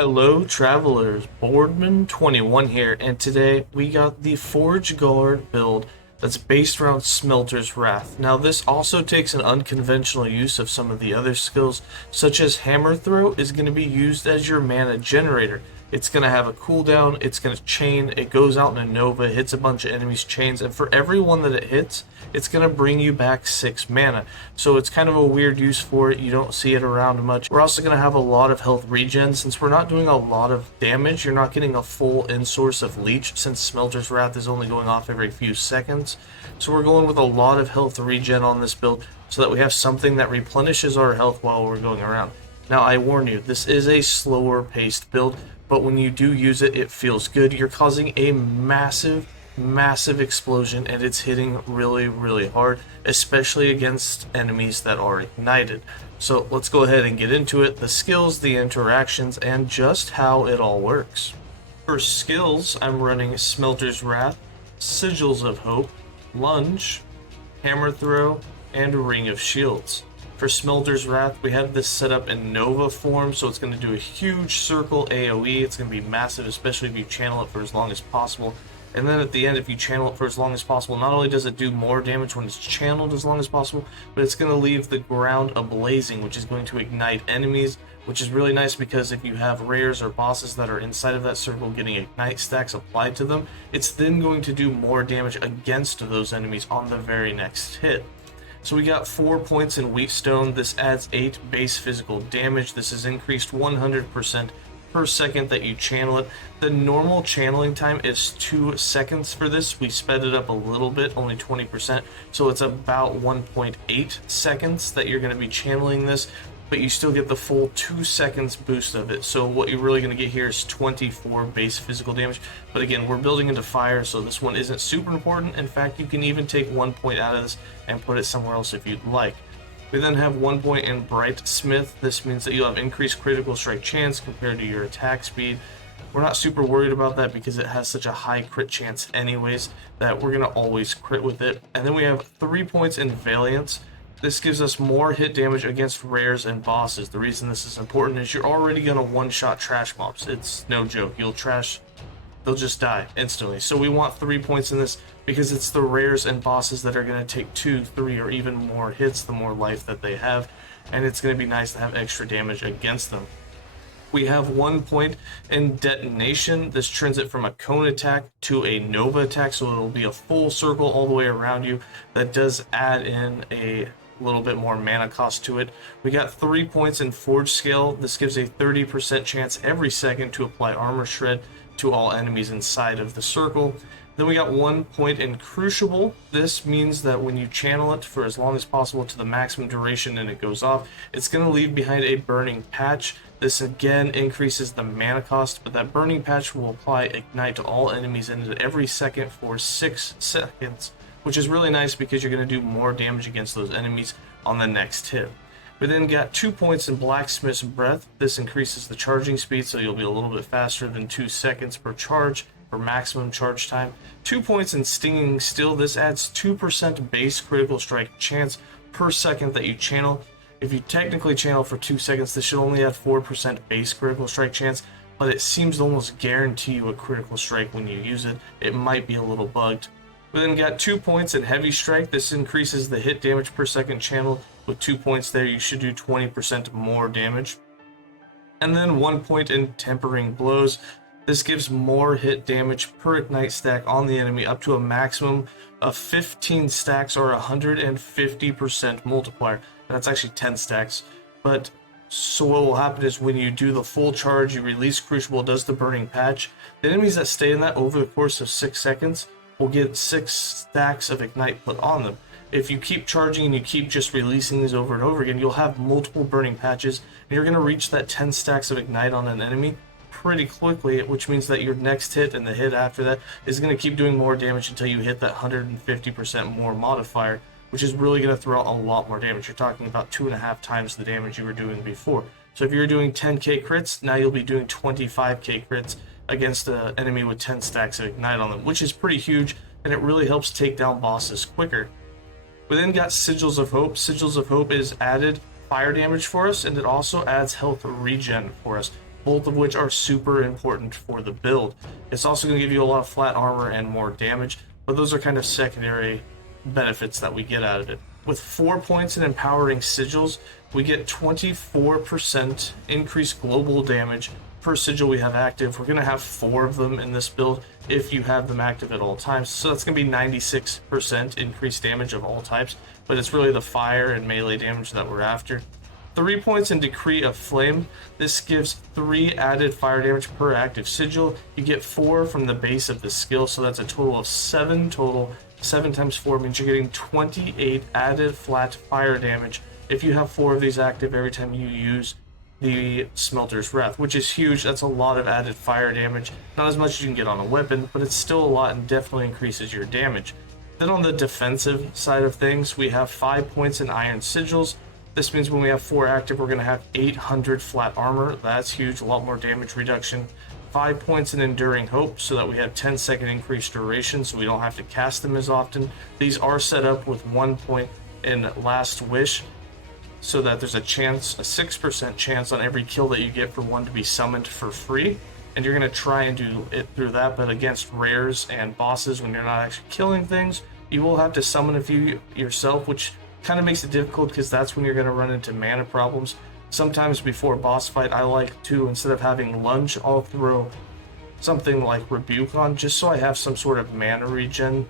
Hello travelers, Boardman21 here, and today we got the Forge Guard build that's based around Smelter's Wrath. Now this also takes an unconventional use of some of the other skills, such as Hammer Throw is going to be used as your mana generator. It's going to have a cooldown, it's going to chain, it goes out in a Nova, hits a bunch of enemies, chains, and for every one that it hits, it's going to bring you back 6 mana. So it's kind of a weird use for it, you don't see it around much. We're also going to have a lot of health regen. Since we're not doing a lot of damage, you're not getting a full in-source of leech since Smelter's Wrath is only going off every few seconds. So we're going with a lot of health regen on this build so that we have something that replenishes our health while we're going around. Now I warn you, this is a slower paced build, but when you do use it, it feels good. You're causing a massive explosion, and it's hitting really hard, especially against enemies that are ignited. So let's go ahead and get into it, the skills, the interactions, and just how it all works. For skills, I'm running Smelter's Wrath, Sigils of Hope, Lunge, Hammer Throw, and Ring of Shields. For Smelter's Wrath, we have this set up in Nova form, so it's going to do a huge circle AoE. It's going to be massive, especially if you channel it for as long as possible. And then at the end, if you channel it for as long as possible, not only does it do more damage when it's channeled as long as possible, but it's going to leave the ground ablazing, which is going to ignite enemies, which is really nice because if you have rares or bosses that are inside of that circle getting ignite stacks applied to them, it's then going to do more damage against those enemies on the very next hit. So we got 4 points in Wheatstone. This adds 8 base physical damage. This is increased 100% per second that you channel it. The normal channeling time is 2 seconds for this. We sped it up a little bit, only 20%. So it's about 1.8 seconds that you're going to be channeling this, but you still get the full 2 seconds boost of it. So what you're really going to get here is 24 base physical damage. But again, we're building into fire, so this one isn't super important. In fact, you can even take 1 point out of this and put it somewhere else if you'd like. We then have 1 point in Bright Smith. This means that you'll have increased critical strike chance compared to your attack speed. We're not super worried about that because it has such a high crit chance anyways that we're going to always crit with it. And then we have 3 points in Valiance. This gives us more hit damage against rares and bosses. The reason this is important is you're already going to one-shot trash mobs. It's no joke. They'll just die instantly. So we want 3 points in this because it's the rares and bosses that are going to take 2, 3, or even more hits the more life that they have. And it's going to be nice to have extra damage against them. We have 1 point in Detonation. This turns it from a cone attack to a Nova attack, so it'll be a full circle all the way around you. That does add in a little bit more mana cost to it. We got 3 points in Forge Scale. This gives a 30% chance every second to apply Armor Shred to all enemies inside of the circle. Then we got 1 point in Crucible. This means that when you channel it for as long as possible to the maximum duration and it goes off, it's going to leave behind a Burning Patch. This again increases the mana cost, but that Burning Patch will apply Ignite to all enemies in it every second for 6 seconds, which is really nice because you're going to do more damage against those enemies on the next hit. We then got 2 points in Blacksmith's Breath. This increases the charging speed, so you'll be a little bit faster than 2 seconds per charge for maximum charge time. 2 points in Stinging Steel. This adds 2% base critical strike chance per second that you channel. If you technically channel for 2 seconds, this should only add 4% base critical strike chance, but it seems to almost guarantee you a critical strike when you use it. It might be a little bugged. We then got 2 points in Heavy Strike. This increases the hit damage per second channel. With 2 points there, you should do 20% more damage. And then 1 point in Tempering Blows. This gives more hit damage per ignite stack on the enemy up to a maximum of 15 stacks or 150% multiplier. That's actually 10 stacks. But so what will happen is when you do the full charge, you release Crucible, does the Burning Patch. The enemies that stay in that over the course of 6 seconds will get 6 stacks of ignite put on them. If you keep charging and you keep just releasing these over and over again, you'll have multiple Burning Patches, and you're going to reach that 10 stacks of ignite on an enemy pretty quickly, which means that your next hit and the hit after that is going to keep doing more damage until you hit that 150% more modifier, which is really going to throw out a lot more damage. You're talking about 2.5 times the damage you were doing before. So if you're doing 10k crits, now you'll be doing 25k crits against an enemy with 10 stacks of ignite on them, which is pretty huge, and it really helps take down bosses quicker. We then got Sigils of Hope. Sigils of Hope is added fire damage for us, and it also adds health regen for us. both of which are super important for the build. It's also going to give you a lot of flat armor and more damage, but those are kind of secondary benefits that we get out of it. With 4 points in empowering sigils, we get 24% increased global damage per sigil we have active. We're going to have 4 of them in this build if you have them active at all times. So that's going to be 96% increased damage of all types, but it's really the fire and melee damage that we're after. 3 points in Decree of Flame. This gives 3 added fire damage per active sigil. You get 4 from the base of the skill, so that's a total of 7 total. 7 times 4 means you're getting 28 added flat fire damage if you have 4 of these active every time you use the Smelter's Wrath, which is huge. That's a lot of added fire damage. Not as much as you can get on a weapon, but it's still a lot and definitely increases your damage. Then on the defensive side of things, we have 5 points in Iron Sigils. This means when we have 4 active, we're going to have 800 flat armor. That's huge, a lot more damage reduction. 5 points in Enduring Hope, so that we have 10-second increased duration, so we don't have to cast them as often. These are set up with 1 point in Last Wish, so that there's a chance, a 6% chance on every kill that you get for one to be summoned for free. And you're going to try and do it through that, but against rares and bosses, when you're not actually killing things, you will have to summon a few yourself, which kind of makes it difficult because that's when you're going to run into mana problems. Sometimes before a boss fight, I like to, instead of having Lunge, I'll throw something like Rebuke on, just so I have some sort of mana regen,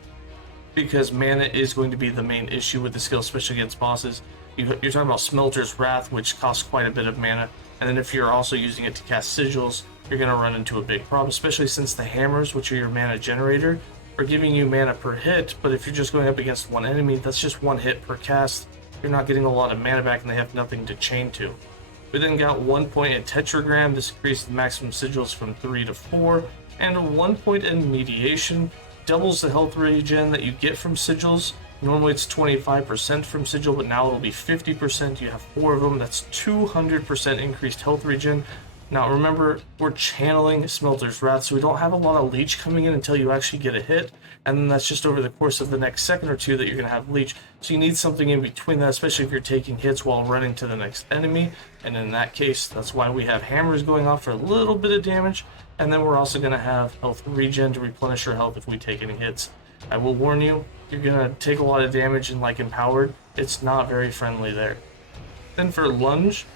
because mana is going to be the main issue with the skill, especially against bosses. You're talking about Smelter's Wrath, which costs quite a bit of mana, and then if you're also using it to cast sigils, you're going to run into a big problem, especially since the hammers, which are your mana generator, are giving you mana per hit, but if you're just going up against one enemy, that's just 1 hit per cast. You're not getting a lot of mana back, and they have nothing to chain to. We then got 1 point in Tetragram. This increased the maximum sigils from 3 to 4, and 1 point in Mediation. Doubles the health regen that you get from sigils. Normally it's 25% from sigil, but now it'll be 50%. You have 4 of them. That's 200% increased health regen. Now remember, we're channeling Smelter's Wrath, so we don't have a lot of leech coming in until you actually get a hit, and then that's just over the course of the next second or two that you're going to have leech. So you need something in between that, especially if you're taking hits while running to the next enemy, and in that case, that's why we have hammers going off for a little bit of damage, and then we're also going to have health regen to replenish your health if we take any hits. I will warn you, you're going to take a lot of damage in like Empowered. It's not very friendly there. Then for Lunge,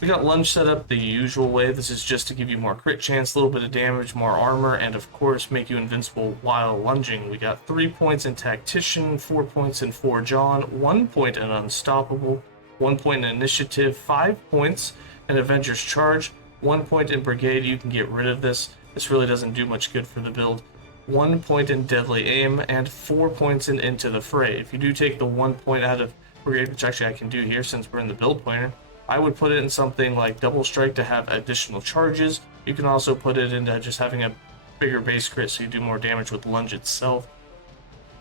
we got Lunge set up the usual way. This is just to give you more crit chance, a little bit of damage, more armor, and of course make you invincible while lunging. We got 3 points in Tactician, 4 points in Forge On, 1 point in Unstoppable, 1 point in Initiative, 5 points in Avenger's Charge, 1 point in Brigade. You can get rid of this. This really doesn't do much good for the build. 1 point in Deadly Aim, and 4 points in Into the Fray. If you do take the 1 point out of Brigade, which actually I can do here since we're in the build pointer, I would put it in something like Double Strike to have additional charges. You can also put it into just having a bigger base crit so you do more damage with Lunge itself.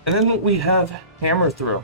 And then we have Hammer Throw.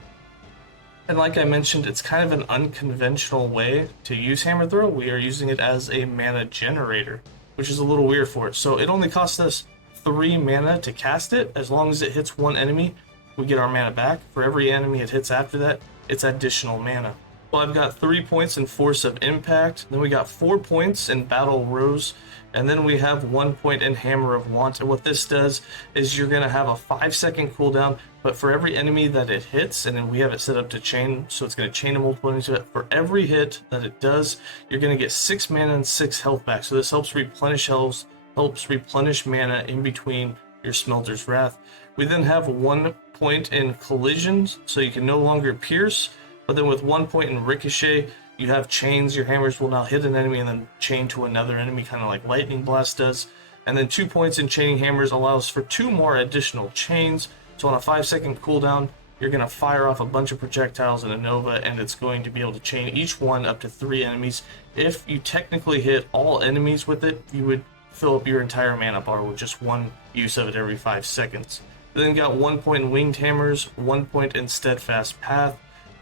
And like I mentioned, it's kind of an unconventional way to use Hammer Throw. We are using it as a mana generator, which is a little weird for it. So it only costs us 3 mana to cast it. As long as it hits one enemy, we get our mana back. For every enemy it hits after that, it's additional mana. Well, I've got 3 points in Force of Impact, then we got 4 points in Battle Rose, and then we have 1 point in Hammer of Want. And what this does is you're going to have a 5-second cooldown, but for every enemy that it hits, and then we have it set up to chain, so it's going to chain to multiple enemies, for every hit that it does, you're going to get 6 mana and 6 health back. So this helps replenish health, helps replenish mana in between your Smelter's Wrath. We then have 1 point in Collisions, so you can no longer pierce. But then with 1 point in Ricochet, you have chains. Your hammers will now hit an enemy and then chain to another enemy, kind of like Lightning Blast does. And then 2 points in Chaining Hammers allows for 2 more additional chains. So on a 5-second cooldown, you're going to fire off a bunch of projectiles in a Nova, and it's going to be able to chain each one up to 3 enemies. If you technically hit all enemies with it, you would fill up your entire mana bar with just 1 use of it every 5 seconds. We then got 1 point in Winged Hammers, 1 point in Steadfast Path,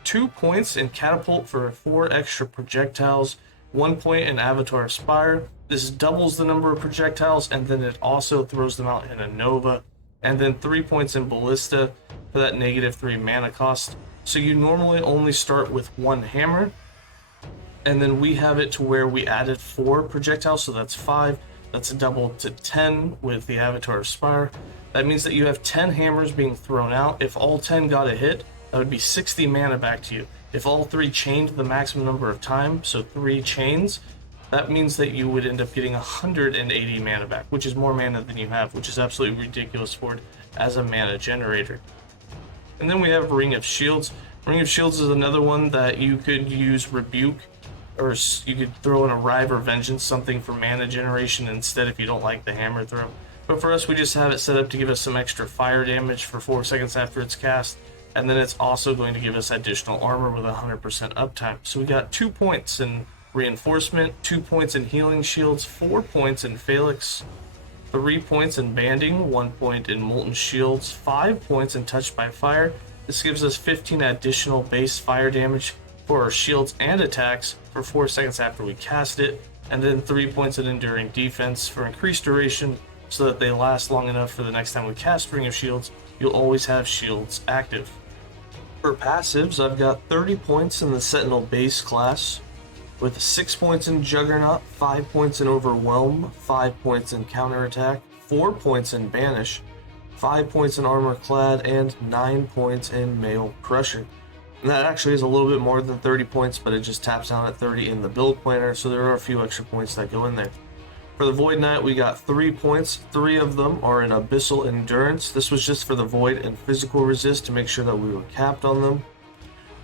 2 points in Catapult for 4 extra projectiles, 1 point in Avatar Spire. This doubles the number of projectiles, and then it also throws them out in a Nova. And then 3 points in Ballista for that -3 mana cost. So you normally only start with 1 hammer, And then we have it to where we added 4 projectiles, so that's 5. That's a double to 10 with the Avatar of Spire. That means that you have 10 hammers being thrown out. If all 10 got a hit, that would be 60 mana back to you. If all 3 chained the maximum number of times, so 3 chains, that means that you would end up getting 180 mana back, which is more mana than you have, which is absolutely ridiculous for it as a mana generator. And then we have Ring of Shields. Ring of Shields is another one that you could use Rebuke, or you could throw in Arrive or Vengeance, something for mana generation instead if you don't like the hammer throw. But for us, we just have it set up to give us some extra fire damage for 4 seconds after it's cast, and then it's also going to give us additional armor with 100% uptime. So we got 2 points in Reinforcement, 2 points in Healing Shields, 4 points in Phalanx, 3 points in Banding, 1 point in Molten Shields, 5 points in Touched by Fire. This gives us 15 additional base fire damage for our shields and attacks for 4 seconds after we cast it, and then 3 points in Enduring Defense for increased duration so that they last long enough for the next time we cast Ring of Shields. You'll always have shields active. For passives, I've got 30 points in the Sentinel base class, with 6 points in Juggernaut, 5 points in Overwhelm, 5 points in Counterattack, 4 points in Banish, 5 points in Armor Clad, and 9 points in Mail Crusher. And that actually is a little bit more than 30 points, but it just taps down at 30 in the build planner, so there are a few extra points that go in there. For the Void Knight, we got 3 points. 3 of them are in Abyssal Endurance. This was just for the Void and Physical Resist to make sure that we were capped on them.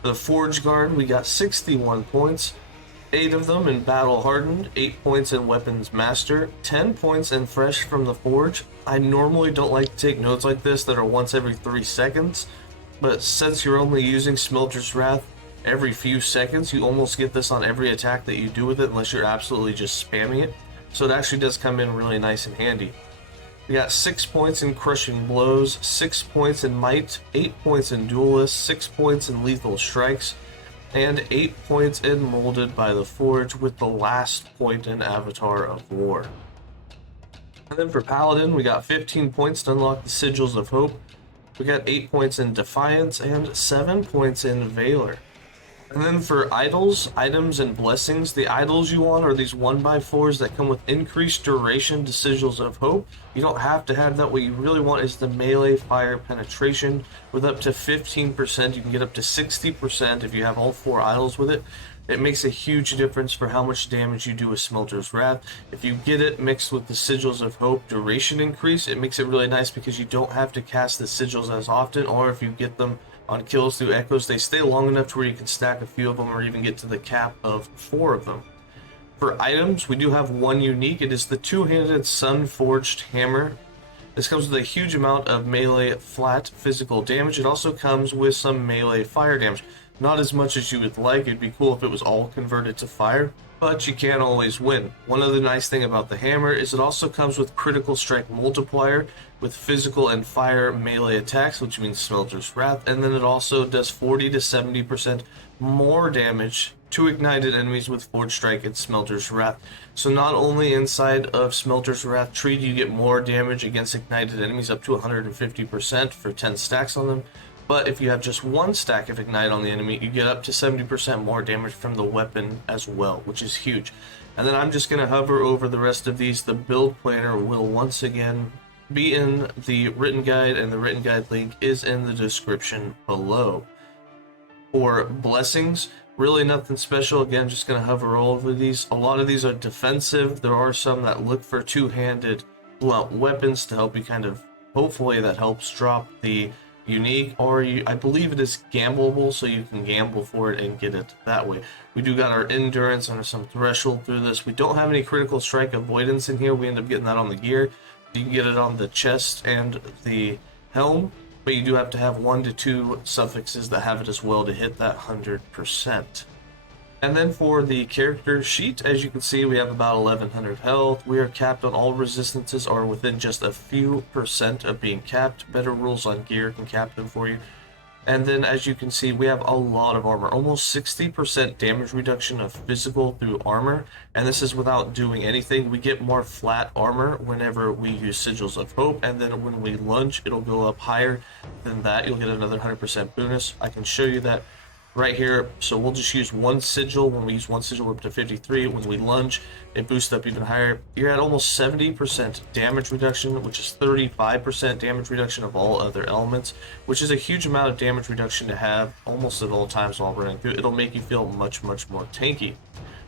For the Forge Guard, we got 61 points. 8 of them in Battle Hardened, 8 points in Weapons Master, 10 points in Fresh from the Forge. I normally don't like to take notes like this that are once every 3 seconds, but since you're only using Smelter's Wrath every few seconds, you almost get this on every attack that you do with it unless you're absolutely just spamming it. So it actually does come in really nice and handy. We got 6 points in Crushing Blows, 6 points in Might, 8 points in Duelist, 6 points in Lethal Strikes, and 8 points in Molded by the Forge, with the last point in Avatar of War. And then for Paladin, we got 15 points to unlock the Sigils of Hope. We got 8 points in Defiance and 7 points in Valor. And then for idols, items, and blessings, the idols you want are these 1x4s that come with increased duration to Sigils of Hope. You don't have to have that. What you really want is the melee fire penetration with up to 15%. You can get up to 60% if you have all 4 idols with it. It makes a huge difference for how much damage you do with Smelter's Wrath. If you get it mixed with the Sigils of Hope duration increase, it makes it really nice because you don't have to cast the sigils as often, or if you get them on kills through echoes, they stay long enough to where you can stack a few of them or even get to the cap of 4 of them. For items, we do have one unique. It is the two-handed Sun-Forged Hammer. This comes with a huge amount of melee flat physical damage. It also comes with some melee fire damage. Not as much as you would like. It'd be cool if it was all converted to fire, but you can't always win. One other nice thing about the hammer is it also comes with critical strike multiplier with physical and fire melee attacks, which means Smelter's Wrath, and then it also does 40 to 70% more damage to ignited enemies with Forge Strike and Smelter's Wrath. So not only inside of Smelter's Wrath tree do you get more damage against ignited enemies, up to 150% for 10 stacks on them, but if you have just 1 stack of Ignite on the enemy, you get up to 70% more damage from the weapon as well, which is huge. And then I'm just going to hover over the rest of these. The build planner will once again be in the written guide, and the written guide link is in the description below. For blessings, really nothing special. Again, just going to hover all over these. A lot of these are defensive. There are some that look for two-handed blunt weapons to help you kind of, hopefully that helps drop the unique, or I believe it is gambleable, so you can gamble for it and get it that way. We do got our endurance under some threshold through this. We don't have any critical strike avoidance in here. We end up getting that on the gear. You can get it on the chest and the helm, but you do have to have 1 to 2 suffixes that have it as well to hit that 100%. And then for the character sheet, as you can see, we have about 1100 health. We are capped on all resistances, are within just a few percent of being capped. Better rules on gear can cap them for you. And then as you can see, we have a lot of armor, almost 60% damage reduction of physical through armor. And this is without doing anything. We get more flat armor whenever we use Sigils of Hope. And then when we lunge, it'll go up higher than that. You'll get another 100% bonus. I can show you that right here. So we'll just use one sigil. When we use one sigil, we're up to 53. When we lunge, it boosts up even higher. You're at almost 70% damage reduction, which is 35% damage reduction of all other elements, which is a huge amount of damage reduction to have almost at all times while running through. It'll make you feel much more tanky.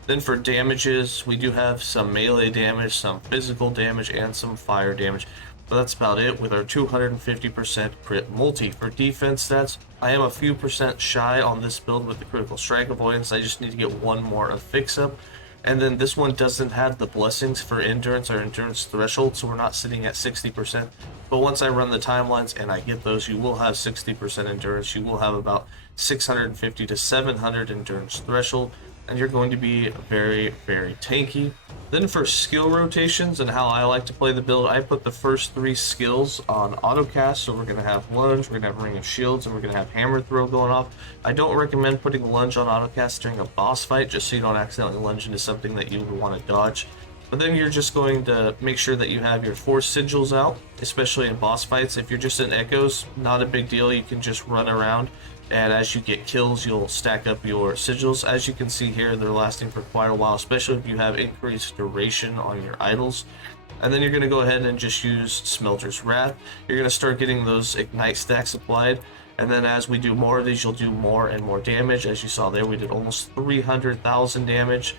Then for damages, we do have some melee damage, some physical damage, and some fire damage. But that's about it with our 250% crit multi. For defense stats, I am a few percent shy on this build with the critical strike avoidance. I just need to get one more affix up. And then this one doesn't have the blessings for endurance or endurance threshold, so we're not sitting at 60%. But once I run the timelines and I get those, you will have 60% endurance. You will have about 650 to 700 endurance threshold, and you're going to be very tanky. Then for skill rotations and how I like to play the build, I put the first 3 skills on autocast. So we're going to have Lunge, we're going to have Ring of Shields, and we're going to have Hammer Throw going off. I don't recommend putting Lunge on autocast during a boss fight, just so you don't accidentally lunge into something that you would want to dodge. But then you're just going to make sure that you have your 4 sigils out, especially in boss fights. If you're just in echoes, not a big deal. You can just run around, and as you get kills, you'll stack up your sigils. As you can see here, they're lasting for quite a while, especially if you have increased duration on your idols. And then you're going to go ahead and just use Smelter's Wrath. You're going to start getting those ignite stacks applied, and then as we do more of these, you'll do more and more damage. As you saw there, we did almost 300,000 damage.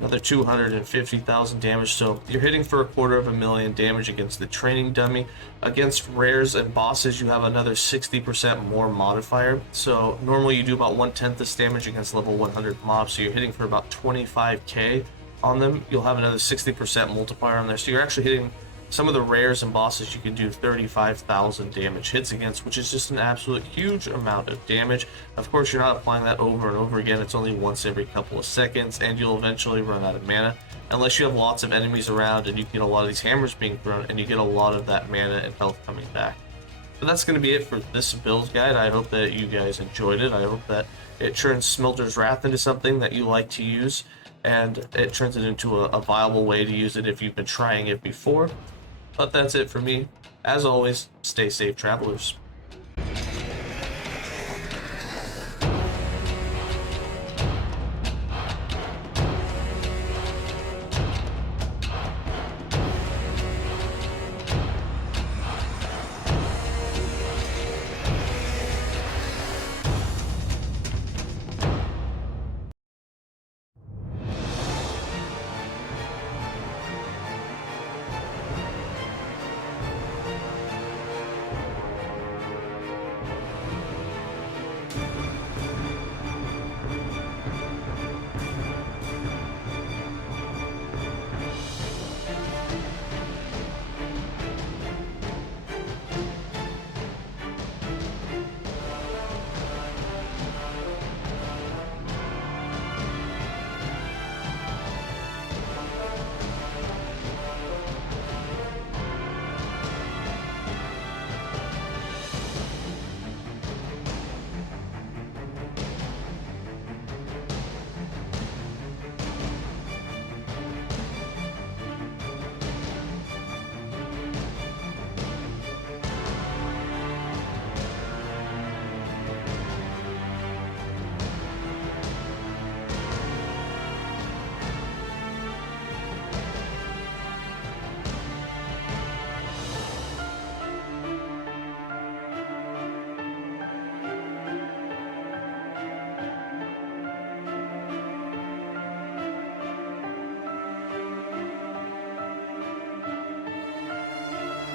Another 250,000 damage, so you're hitting for 250,000 damage against the training dummy. Against rares and bosses, you have another 60% more modifier. So normally you do about 1/10 this damage against level 100 mobs, so you're hitting for about 25k on them. You'll have another 60% multiplier on there, so you're actually hitting some of the rares and bosses you can do 35,000 damage hits against, which is just an absolute huge amount of damage. Of course, you're not applying that over and over again. It's only once every couple of seconds, and you'll eventually run out of mana, unless you have lots of enemies around and you get a lot of these hammers being thrown, and you get a lot of that mana and health coming back. But that's going to be it for this build guide. I hope that you guys enjoyed it. I hope that it turns Smelter's Wrath into something that you like to use, and it turns it into a viable way to use it if you've been trying it before. But that's it for me. As always, stay safe, travelers.